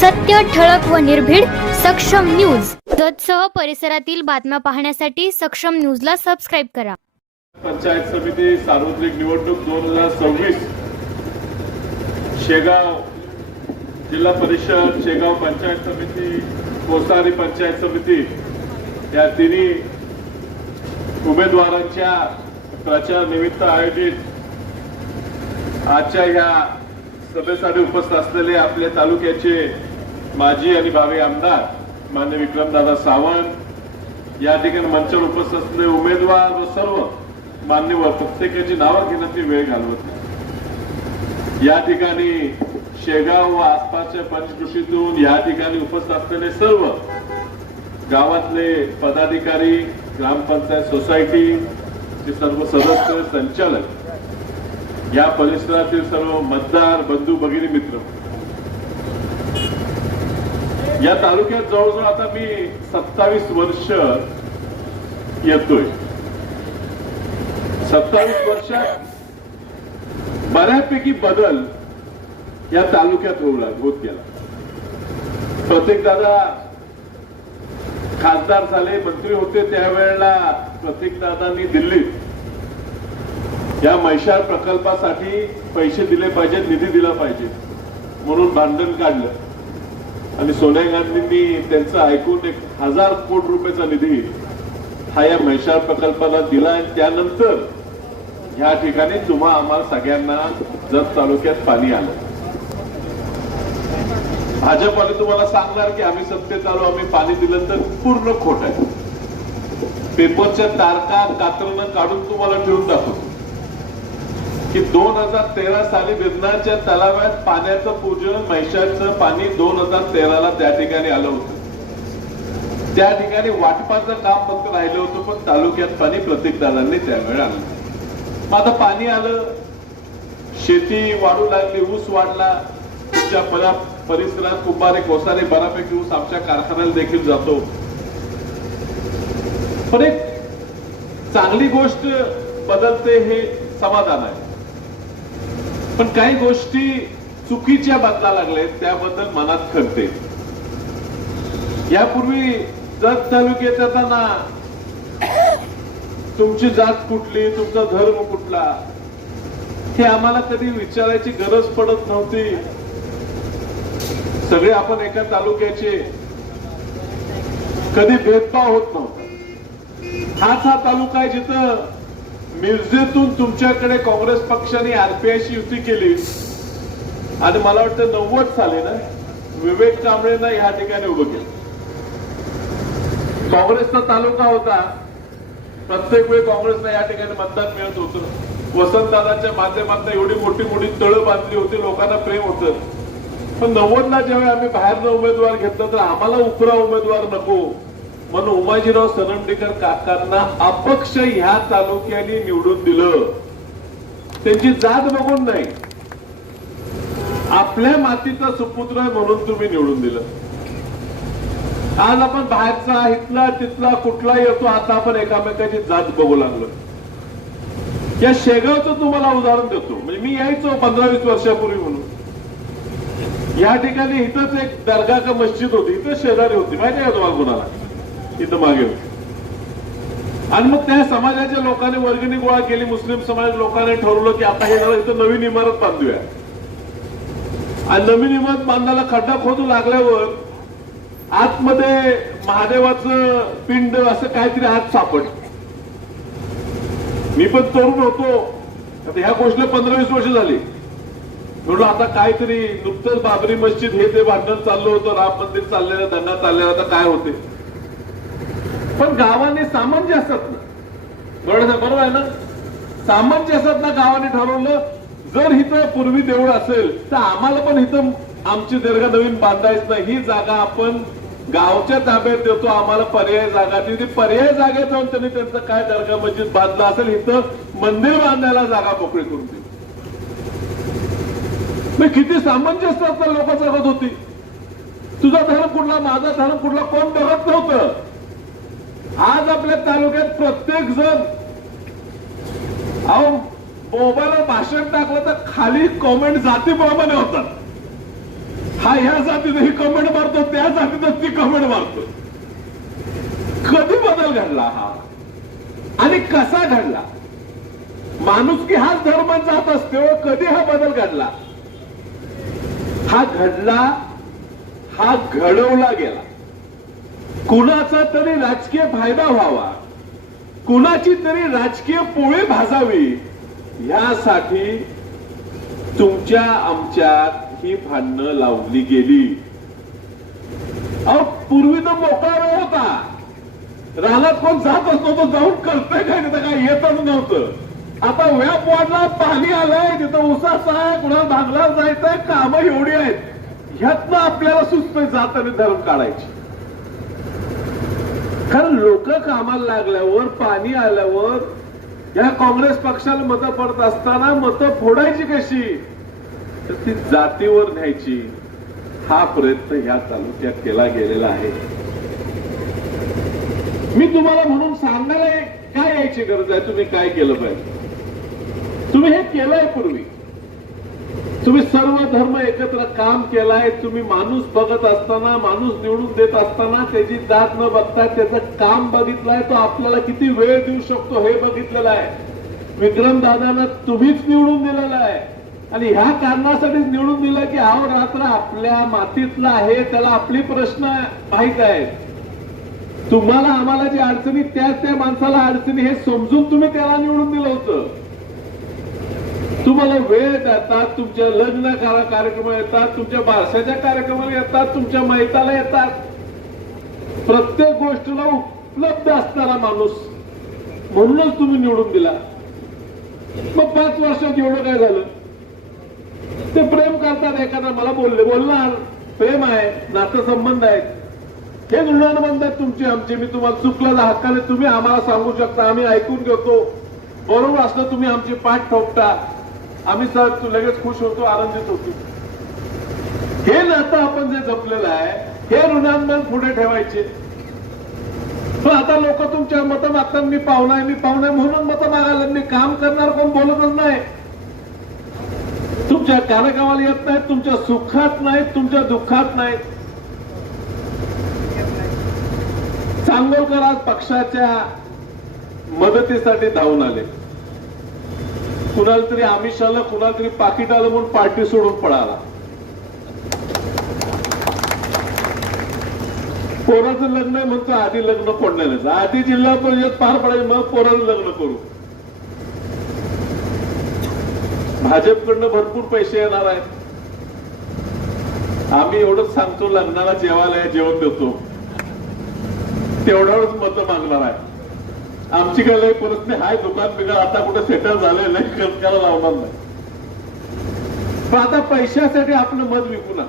सत्य, ठळक व निर्भीड सक्षम न्यूज. जतसह परिसरातील बातम्या पाहण्यासाठी सक्षम न्यूजला सबस्क्राइब करा. पंचायत समिती सार्वत्रिक निवडणूक 2026 शेगाव जिल्हा परिषद, शेगाव पंचायत समिती, कोसारी पंचायत समिती या तिन्ही उमेदवारांच्या प्रचार निमित्त आयोजित आजच्या या सभेसाठी उपस्थित असलेले आपल्या तालुक्याचे माजी आणि भावी आमदार मान्य विक्रमदादा सावंत, या ठिकाणी मंचावर उपस्थित असलेले उमेदवार व सर्व मान्यवर, प्रत्येकाची नावं घेण्यात मी वेळ घालवत नाही. या ठिकाणी शेगाव व आसपासच्या पंचकृषीतून या ठिकाणी उपस्थित असलेले सर्व गावातले पदाधिकारी, ग्रामपंचायत सोसायटी सर्व सदस्य, संचालक, या परिसरातील सर्व मतदार बंधू भगिनी मित्र, या तालुक्यात जवळजवळ आता मी 27 वर्ष येतोय. 27 वर्षात बऱ्यापैकी बदल या तालुक्यात होत गेला. प्रत्येक दादा खासदार झाले, मंत्री होते, त्यावेळेला प्रत्येक दादांनी दिल्लीत या म्हैसाळ प्रकल्पासाठी पैसे दिले पाहिजेत, निधी दिला पाहिजे म्हणून भांडण काढलं आणि सोनिया गांधींनी त्यांचं ऐकून 1000 कोटी रुपयाचा निधी हा या म्हैसाळ प्रकल्पाला दिला आणि त्यानंतर या ठिकाणी आम्हाला सगळ्यांना जत तालुक्यात पाणी आलं. भाजपवाले तुम्हाला सांगणार की आम्ही सत्तेत आलो, आम्ही पाणी दिलं, तर पूर्ण खोट आहे. पेपरच्या तारखा कात्रणं काढून तुम्हाला ठेवून दाखवतो की 2013 साली विरणाच्या तलावात पाण्याचं पूजन, म्हैसाळचं पाणी 2013ला त्या ठिकाणी आलं होतं. त्या ठिकाणी वाटपाचं काम फक्त राहिलं होतं, पण तालुक्यात पाणी प्रत्येक दादांनी त्यावेळी आणलं. मग आता पाणी आलं, शेती वाढू लागली, ऊस वाढला. तुमच्या परिसरात कुंभारे, कोसारे बऱ्यापैकी ऊस आमच्या कारखान्याला देखील जातो. पण एक चांगली गोष्ट बदलते हे समाधान आहे, पण काही गोष्टी चुकीच्या बदला लागल्या, त्याबद्दल मनात खटते. यापूर्वी जत तालुक्यात येताना तुमची जात कुठली, तुमचा धर्म कुठला, हे आम्हाला कधी विचारायची गरज पडत नव्हती. सगळे आपण एका तालुक्याचे, कधी भेदभाव होत नव्हता. हा तालुका आहे जिथं मिरजेतून तुमच्याकडे काँग्रेस पक्षाने आरपीआयशी युती केली आणि मला वाटतं 90 साली ना विवेक कांबळेंना या ठिकाणी उभं केलं. काँग्रेसचा तालुका होता, प्रत्येक वेळी काँग्रेसला या ठिकाणी मतदान मिळत होतं. वसंतदादांच्या माध्यमातून एवढी मोठी मोठी तळं बांधली होती, लोकांना प्रेम होतं. पण 90ला जेव्हा आम्ही बाहेरनं उमेदवार घेतलं तर आम्हाला उपरा उमेदवार नको म्हणून उमाजीराव सरंडेकर काकांना अपक्ष ह्या तालुक्याने निवडून दिलं. त्यांची जात बघून नाही, आपल्या मातीचा सुपुत्र म्हणून तुम्ही निवडून दिलं. आज आपण बाहेरचा, इथला तिथला कुठला येतो, आता आपण एकामेकाची जात बघू लागलो. या शेगावचं तुम्हाला उदाहरण देतो. म्हणजे मी यायचो 15-20 वर्षापूर्वी म्हणून. या ठिकाणी इथंच एक दर्गा का मस्जिद होती, इथं शेजारी होती, माहिती आहे तुम्हाला कोणाला, इथं मागे होती. आणि मग त्या समाजाच्या लोकांनी वर्गणी गोळा केली, मुस्लिम समाज लोकांनी ठरवलं की आता हे इथं नवीन इमारत बांधूया. आणि नवीन इमारत बांधायला खड्डा खोदू लागल्यावर आतमध्ये महादेवाचं पिंड असं काहीतरी आत सापडलं. मी पण तरुण होतो, आता ह्या गोष्टीला 15-20 वर्ष झाली. म्हटलं आता काहीतरी, नुकतंच बाबरी मस्जिद हे ते भांडण चाललं होतं, राम मंदिर चाललेलं, दंगा चाललेला, आता काय होते. पण गावाने सामंजस्यात बरोबर आहे ना, सामंजस्यात गावाने ठरवलं जर इथं पूर्वी देऊळ असेल तर आम्हाला पण इथं आमची दर्गा नवीन बांधायच नाही, ही जागा आपण गावच्या ताब्यात देतो, आम्हाला पर्याय जागा ती पर्याय जागेत जाऊन त्यांनी त्यांचं काय दर्गा मस्जिद बांधलं असेल, इथं मंदिर बांधायला जागा मोकळी करून दिली. किती सामंजस्यात लोक जगत होती. तुझा धर्म कुठला, माझा धर्म कुठला, कोण बघत नव्हतं. आज आपल्या तालुक्यात प्रत्येक जण मोबाईलवर भाषण टाकलं तर खाली कॉमेंट जातीप्रमाणे होतात. हा ह्या जातीनं ही कमेंट मारतो, त्या जातीनं ती कमेंट मारतो. कधी बदल घडला हा आणि कसा घडला? माणुसकी हाच धर्म जात असतो. कधी हा बदल घडला? हा घडला, हा घडवला गेला. कुणाचा तरी राजकीय फायदा व्हावा, कुणाची तरी राजकीय पोळी भाजावी, यासाठी तुमच्या आमच्यात ही भांडणं लावली गेली. अहो, पूर्वी तर मोकळा वेळ होता. रानात कोण जातच नव्हतं, जाऊन करतंय काय तिथं काय येतच नव्हतं. आता व्याप वाढला, पाणी आलंय, तिथं उसाचं आहे, कुणाला भांगला जायचंय, कामं एवढी आहेत. ह्यातनं आपल्याला सुचतंय जात आणि धर्म काढायची. कारण लोक कामाला लागल्यावर, पाणी आल्यावर या काँग्रेस पक्षाला मतं पडत असताना मतं फोडायची कशी, तर ती जातीवर न्यायची. हा प्रयत्न ह्या तालुक्यात केला गेलेला आहे. मी तुम्हाला म्हणून सांगायला काय यायची गरज आहे? तुम्ही काय केलं पाहिजे? तुम्ही हे केलंय पूर्वी. तुम्ही सर्व धर्म एकत्र काम केलाय. तुम्ही माणूस बघत असताना, माणूस निवडून देत असताना त्याची जात न बघता त्याचं काम बघितलंय. तो आपल्याला किती वेळ देऊ शकतो हे बघितलेलं आहे. विक्रम दादांना तुम्हीच निवडून दिलेलं आहे आणि ह्या कारणासाठीच निवडून दिलं की अहोरात्र आपल्या मातीतला आहे, त्याला आपली प्रश्न माहित आहेत. तुम्हाला आम्हाला जी अडचणी, त्या माणसाला अडचणी हे समजून तुम्ही त्याला निवडून दिलं होतं. तुम्हाला वेळ देतात, तुमच्या लग्न कार्यक्रम येतात, तुमच्या बारशाच्या कार्यक्रमाला येतात, तुमच्या मैताला येतात. प्रत्येक गोष्टीला उपलब्ध असणारा माणूस म्हणूनच तुम्ही निवडून दिला. मग 5 वर्षात एवढं काय झालं? ते प्रेम करतात, एखादा मला बोलणार, प्रेम आहे, नातेसंबंध आहेत, हे ऋणानुबंध आहेत तुमचे आमचे. मी तुम्हाला चुकलं हक्काने तुम्ही आम्हाला सांगू शकता, आम्ही ऐकून घेतो. बरोबर असलं तुम्ही आमची पाठ ठोकता, आम्ही सर लगेच खुश होतो, आनंदित होतो. हे नातं आपण जे जपलेलं आहे, हे ऋणानुबंध पुढे ठेवायचे. पण आता लोक तुमच्या मतं मागतात, मी पाहुणा आहे म्हणून मतं मागायला. मी काम करणार कोण बोलतच नाही. तुमच्या कार्यक्रमाला येत नाहीत, तुमच्या सुखात नाहीत, तुमच्या दुःखात नाहीत. सांगोलकर आज पक्षाच्या मदतीसाठी धावून आले. कुणाला तरी आमिष आलं, कुणाला तरी पाकिट आलं म्हणून पार्टी सोडून पळाला. पोराचं लग्न आहे म्हणतो, आधी लग्न पडणार, आधी जिल्हा परिषद पार पडायची, मग पोराचं लग्न करू. भाजपकडनं भरपूर पैसे येणार आहेत. आम्ही एवढंच सांगतो, लग्नाला जेवायला जेवण देतो, तेवढ्यावरच मतं मागणार आहे. आमची काय लय परिस्थिती हाय, दुकान बिघड आता कुठे सेटल झालंय, लय खर्च करायला लावणार नाही. पण आता पैशासाठी आपलं मत विकू ना.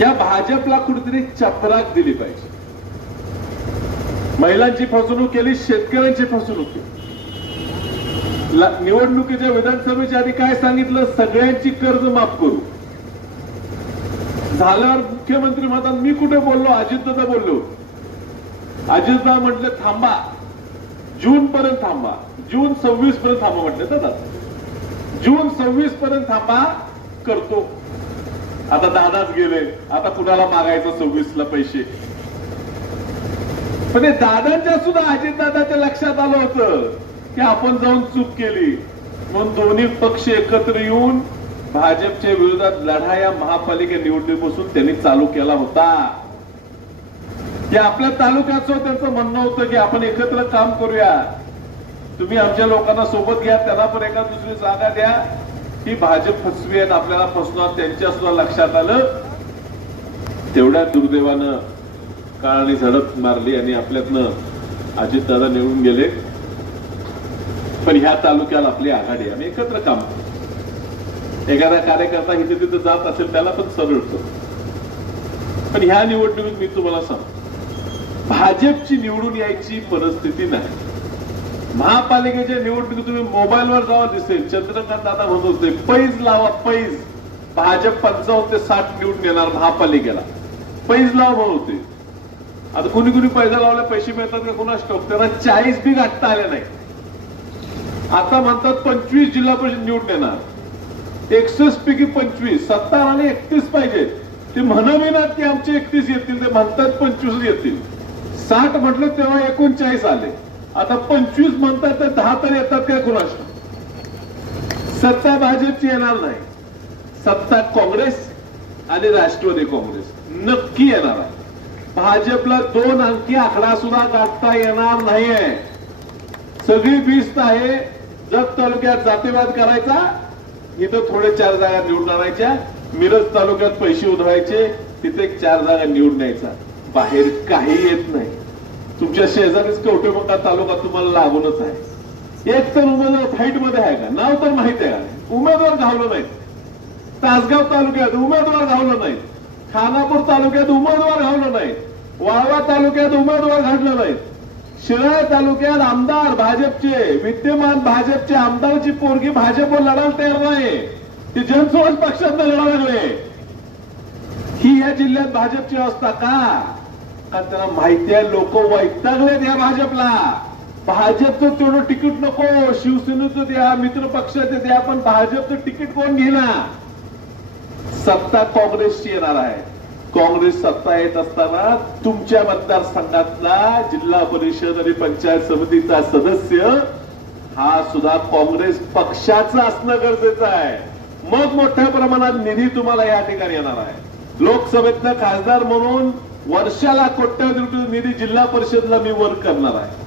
या भाजपला कुठेतरी चपराक दिली पाहिजे. महिलांची फसवणूक केली, शेतकऱ्यांची फसवणूक केली. निवडणुकीच्या विधानसभेच्या आधी काय सांगितलं? सगळ्यांची कर्ज माफ करू. झाल्यावर मुख्यमंत्री म्हणतात, मी कुठे बोललो? अजितदादा बोललो. अजितदादा म्हटले थांबा, जून पर्यंत थांबा, जून 26 पर्यंत थांबा म्हटले. दादा जून 26 पर्यंत थांबा, करतो. आता दादाच गेले, आता कुणाला मागायचं 26ला पैसे? पण दादांच्या सुद्धा अजितदादाच्या लक्षात आलं होतं की आपण जाऊन चूक केली. म्हणून दोन्ही पक्ष एकत्र येऊन भाजपच्या विरोधात लढा या महापालिका निवडणुकीपासून त्यांनी चालू केला होता. की आपल्या तालुक्याचं त्यांचं म्हणणं होतं की आपण एकत्र काम करूया, तुम्ही आमच्या लोकांना सोबत घ्या, त्यांना पण एका दुसरी जागा द्या. ही भाजप फसवी आहेत, आपल्याला फसणार. त्यांच्या सुद्धा लक्षात आलं. तेवढ्या दुर्दैवानं काळाने झडप मारली आणि आपल्यातनं अजितदादा निवडून गेले. पण ह्या तालुक्याला आपली आघाडी, आम्ही एकत्र काम करू. एखादा कार्यकर्ता इथे तिथे जात असेल त्याला पण सरळतो. पण ह्या निवडणुकीत मी तुम्हाला सांगतो, भाजपची निवडून यायची परिस्थिती नाही. महापालिकेच्या निवडणुकीत तुम्ही मोबाईलवर जावा, दिसेल चंद्रकांत दादा म्हणत होते, पैज लावा, पैज. भाजप 55 ते 60 निवडून येणार महापालिकेला, पैज लावा म्हणत होते. आता कुणी कुणी पैसा लावला, पैसे मिळतात का कुणास ठाऊक. त्यांना 40 बी गाठता आले नाही. आता म्हणतात 25 जिल्हा परिषद निवडून येणार. 61 पैकी 25, 70 आणि 31 पाहिजे. ते म्हणविनात की आमचे 31 येतील, ते म्हणतात 25 येतील. 60 म्हटलं तेव्हा 39 आले. आता 25 म्हणतात तर 10 तर येतात काय कुणास. सत्ता भाजपची येणार नाही, सत्ता काँग्रेस आणि राष्ट्रवादी काँग्रेस नक्की येणार आहे. भाजपला 2 अंकी आकडा सुद्धा गाठता येणार नाहीये. सगळी भिस्त आहे. जत तालुक्यात जातीवाद करायचा, इथं थोडे 4 जागा निवडून आणायच्या. मिरज तालुक्यात पैसे उधळायचे, तिथे 4 जागा निवडून द्यायचा. बाहेर काही येत नाही. तुमच्या शेजारीच कवठेमंकाळ तालुका तुम्हाला लागूनच आहे. एक तर उमेदवार फाईट मध्ये आहे का? नाव तर माहित आहे का? उमेदवार घावलं नाही. तासगाव तालुक्यात उमेदवार घावलं नाही. खानापूर तालुक्यात उमेदवार घावलं नाही. वाळवा तालुक्यात उमेदवार घडलं नाही. शिराळा तालुक्यात आमदार भाजपचे, विद्यमान भाजपचे आमदाराची पोरगी भाजपवर लढायला तयार नाही. ती जनसुराज पक्षात लढा लागले. ही या जिल्ह्यात भाजपची अवस्था का? कारण त्यांना माहिती आहे लोक वैतागलेत या भाजपला. भाजपचं तेवढं तिकीट नको, शिवसेनेचं द्या, मित्र पक्षाचं द्या, पण भाजपचं तिकीट कोण घेणार? सत्ता काँग्रेसची येणार आहे. काँग्रेस सत्ता येत असताना तुमच्या मतदारसंघातला जिल्हा परिषद आणि पंचायत समितीचा सदस्य हा सुद्धा काँग्रेस पक्षाचा असणं गरजेचं आहे. मग मोठ्या प्रमाणात निधी तुम्हाला या ठिकाणी येणार आहे. लोकसभेतनं खासदार म्हणून वर्षाला कोट्यवधी रुपये निधी जिल्हा परिषदला मी वर्क करणार आहे.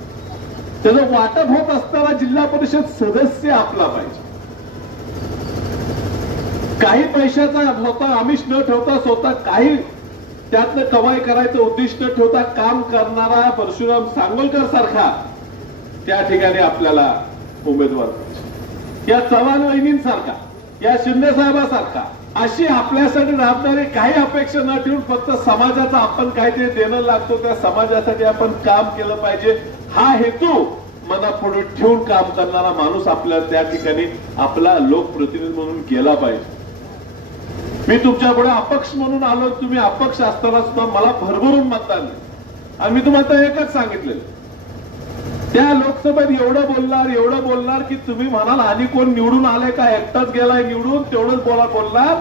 त्याचं वाटप होत असताना जिल्हा परिषद सदस्य आपला पाहिजे. काही पैशाचा स्वतः आमिष न ठेवता, स्वतः काही त्यातनं कमाई करायचं उद्दिष्ट ठेवता काम करणारा परशुराम सांगोलकर सारखा त्या ठिकाणी आपल्याला उमेदवार पाहिजे. या चव्हाण वहिनींसारखा, या शिंदे साहेबांसारखा अशी आपल्यासाठी राहणारी काही अपेक्षा न ठेवून फक्त समाजाचा आपण काहीतरी देणं लागतो, त्या समाजासाठी आपण काम केलं पाहिजे हा हेतू मनापुढे ठेवून काम करणारा माणूस आपल्या त्या ठिकाणी आपला लोकप्रतिनिधी म्हणून गेला पाहिजे. मी तुमच्या पुढे अपक्ष म्हणून आलो. तुम्ही अपक्ष असताना सुद्धा मला भरभरून मतदान दिलं. आणि मी तुम्हाला एकच सांगितलं, त्या लोकसभेत एवढं बोलणार की तुम्ही म्हणाल आणि कोण निवडून आले का? एकटाच गेलाय निवडून, तेवढंच बोलणार.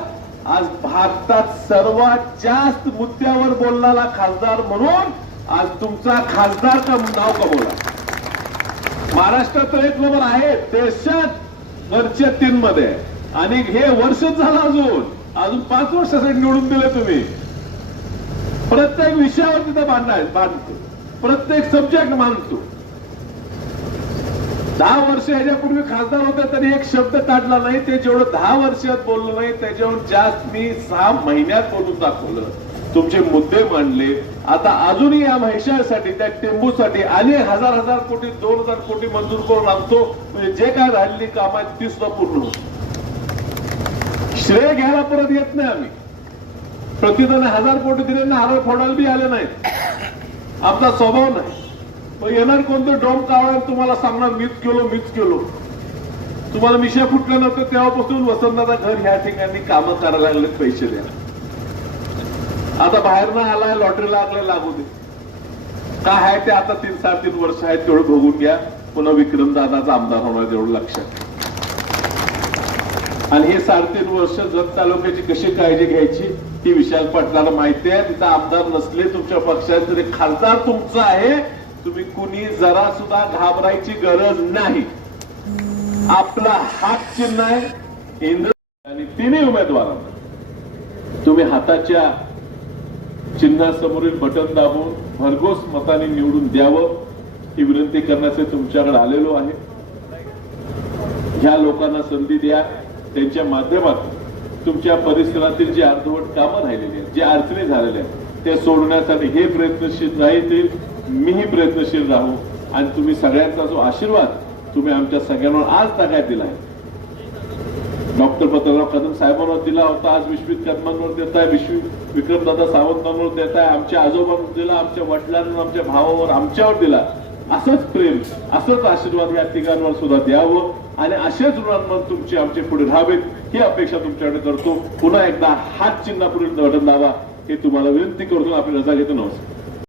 आज भारतात सर्वात जास्त मुद्द्यावर बोलणारा खासदार म्हणून आज तुमचा खासदार का नाव कमवला. महाराष्ट्रात 1 नंबर आहे, देशात वरच्या 3 मध्ये. आणि हे वर्षच झालं, अजून 5 वर्षासाठी निवडून दिले तुम्ही. प्रत्येक विषयावर तिथं बांधतो, प्रत्येक सब्जेक्ट मांडतो. 10 वर्ष ह्याच्यापूर्वी खासदार होते तरी एक शब्द काढला नाही. ते जेवढं 10 वर्षात बोललो नाही त्याच्यावर जास्त मी 6 महिन्यात बोलून दाखवलं. तुमचे मुद्दे मांडले. आता अजूनही या म्हैशाळसाठी, त्या टेंबूसाठी आणि हजार कोटी 2000 कोटी मंजूर करून आणतो. म्हणजे जे काय राहिलेली कामं आहेत ती सुद्धा पूर्ण होती. श्रेय घ्यायला परत येत नाही आम्ही. प्रतिदाने 1000 कोटी दिले ना, हार फोडायला बी आले नाहीत. आमचा स्वभाव नाही. मग येणार कोणतं डोम कावळा तुम्हाला सांगणार मीच केलो. तुम्हाला मिशा फुटलं नव्हतं तेव्हापासून वसंतदादा घर ह्या ठिकाणी कामं करायला लागले, पैसे द्या. आता बाहेरनं आलाय, लॉटरी लागू दे. काय आहे ते आता 3-3.5 वर्ष आहेत, तेवढं बघून घ्या. पुन्हा विक्रमदादाचा आमदार होणार तेवढं लक्षात. आणि हे 3.5 वर्ष जत तालुक्याची कशी काळजी घ्यायची ही विशाल पाटलाला माहिती आहे. तिथं आमदार नसले तुमच्या पक्षात तरी खासदार तुमचा आहे. तुम्ही कुणी जरा सुद्धा घाबरायची गरज नाही. आपला हात चिन्ह आहे इंद्र. आणि 3 उमेदवारांना तुम्ही हाताच्या चिन्हासमोरील बटन दाबून भरघोस मताने निवडून द्यावं ही विनंती करण्यासाठी तुमच्याकडे आलेलो आहे. ह्या लोकांना संधी द्या. त्यांच्या माध्यमातून तुमच्या परिसरातील जी अर्धवट कामं राहिलेली आहेत, जे अडचणी झालेल्या आहेत, ते सोडण्यासाठी हे प्रयत्नशील राहतील. मीही प्रयत्नशील राहू. आणि तुम्ही सगळ्यांचा जो आशीर्वाद तुम्ही आमच्या सगळ्यांवर आज तागायत दिलाय, डॉक्टर पत्रराव कदम साहेबांवर दिला होता, आज विश्वित कदमांवर देताय, विक्रमदादा सावंतांवर देताय, आमच्या आजोबांवर दिला, आमच्या वडिलांवर, आमच्या भावावर, आमच्यावर दिला. असंच प्रेम, असंच आशीर्वाद या तिघांवर सुद्धा द्यावं. आणि असेच ऋणांवर तुमचे आमचे पुढे राहावेत ही अपेक्षा तुमच्याकडे करतो. पुन्हा एकदा हात चिन्हापुढील बटन दाबा हे तुम्हाला विनंती करतो. आपली रजा घेतो. नमस्कार.